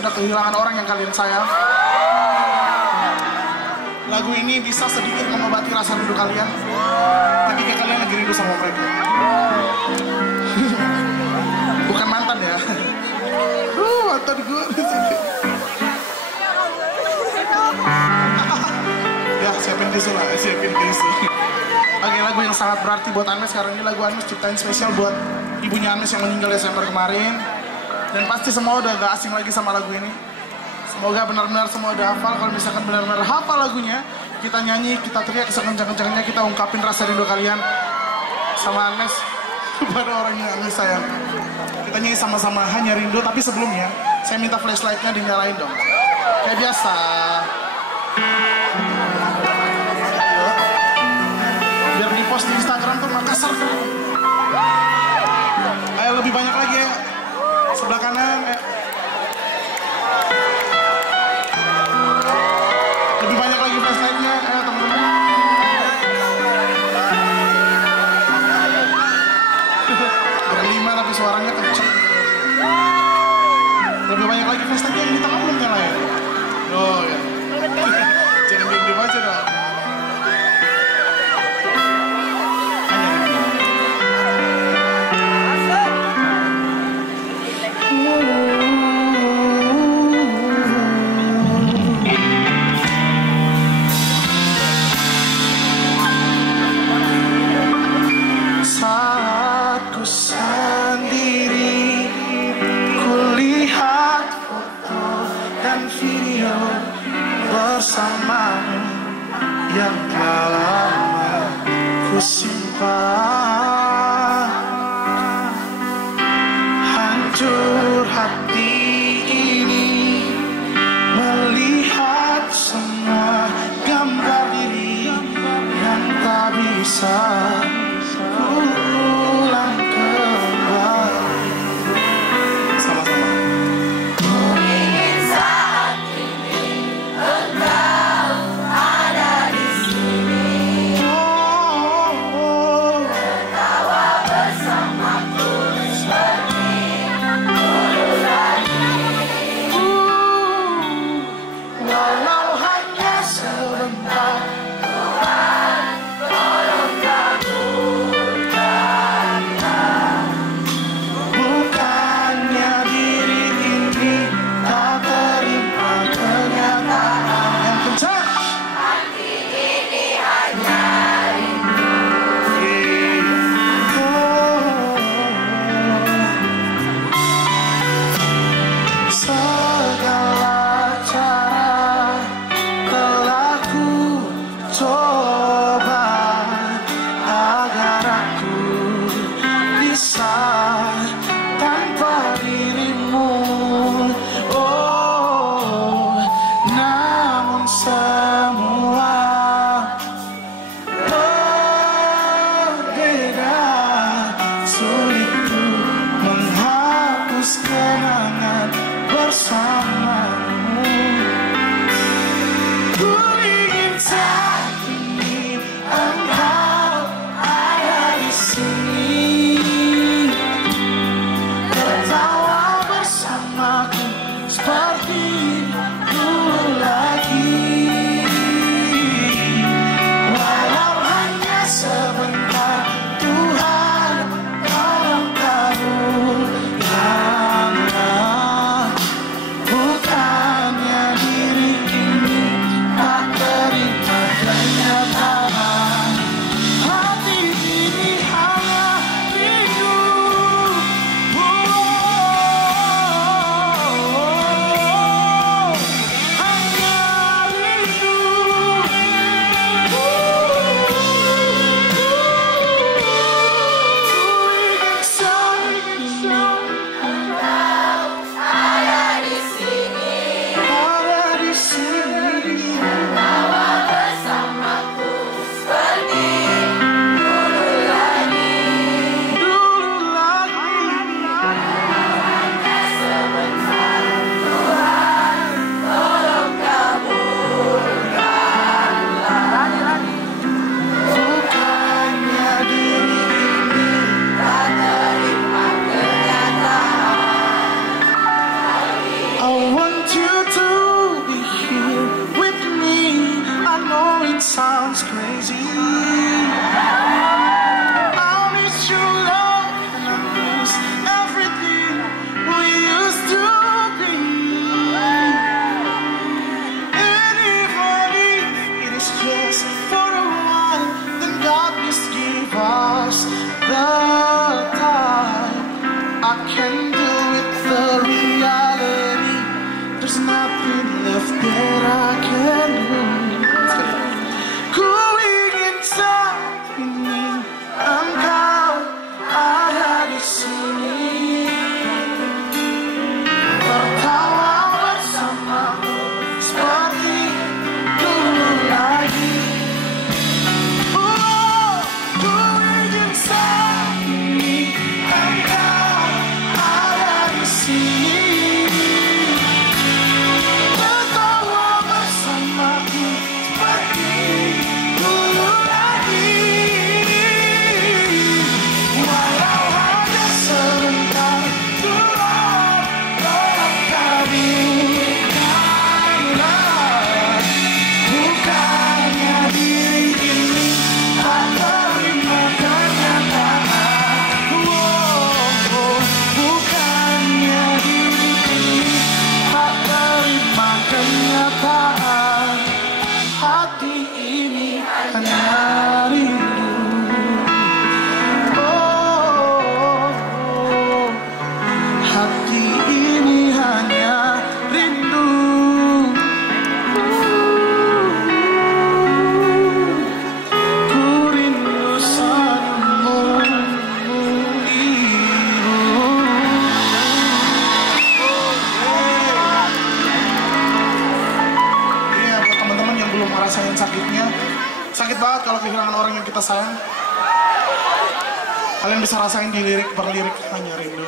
sudah kehilangan orang yang kalian sayang. Lagu ini bisa sedikit mengobati rasa rindu kalian ketika kalian lagi rindu sama mereka. Bukan mantan ya. Mantan gue di sini. Ya, siapin tisu lah, siapin tisu. Oke, lagu yang sangat berarti buat Anmes sekarang ini, lagu Anmes ciptain spesial buat ibunya Anmes yang meninggal Desember kemarin. Dan pasti semua udah gak asing lagi sama lagu ini. Semoga benar-benar semua udah hafal. Kalau misalkan benar-benar hafal lagunya, kita nyanyi, kita teriak sekencang-kencangnya, kita ungkapin rasa rindu kalian sama Anmes kepada orang yang Anmes sayang. Kita nyanyi sama-sama Hanya Rindu, tapi sebelumnya saya minta flashlightnya dinyalain dong. Kayak biasa. Biar di post di Instagram tuh Makassar tuh. Ayo lebih banyak lagi ya. Sebelah kanan. Lebih banyak lagi flashlightnya. Ayo teman-teman. Berlima tapi suaranya kenceng. Lebih banyak lagi flashlightnya, yang di tengah belum nyala ya. Oh ya. Jangan diem-diem aja dong. Saat ku sendiri, kulihat foto dan video bersamamu yang telah lama ku simpan. Hancur hati ini melihat semua gambar diri yang tak bisa pulang kembali. Sama-sama. Ku ingin saat ini engkau ada di sini, tertawa bersamaku seperti dulu lagi. Walau hanya sebentar, Tuhan, tolong kabulkanlah. bukannya diri ini tak terima kenyataan. Yang kencang. Hati ini hanya rindu. Segala cara telah ku coba agar aku bisa tanpa dirimu. Oh, namun semua berbeda, sulit untuk menghapus kenangan bersamamu. Ku ingin saat ini engkau ada di sini, tertawa bersamaku seperti dulu lagi. Walau hanya sebentar, Tuhan tolong kabulkanlah. Bukan There's nothing left that I can do. Ku ingin saat ini engkau ada di sini, tertawa bersamaku seperti dulu lagi. Oh, ku ingin saat ini engkau ada di sini, tertawa bersamaku seperti dulu lagi. Walau hanya sebentar, Tuhan tolong kami. Karena bukannya diri ini tak terima kenyataan. Bukannya diri ini tak terima kenyataan. Hati ini hanya rindu. Hati ini hanya rindu. Ku rindu senyummu, Ibu. Iya, buat teman-teman yang belum ngerasain sakitnya, sakit banget kalau kehilangan orang yang kita sayang. Kalian bisa rasain di lirik per lirik hanya rindu.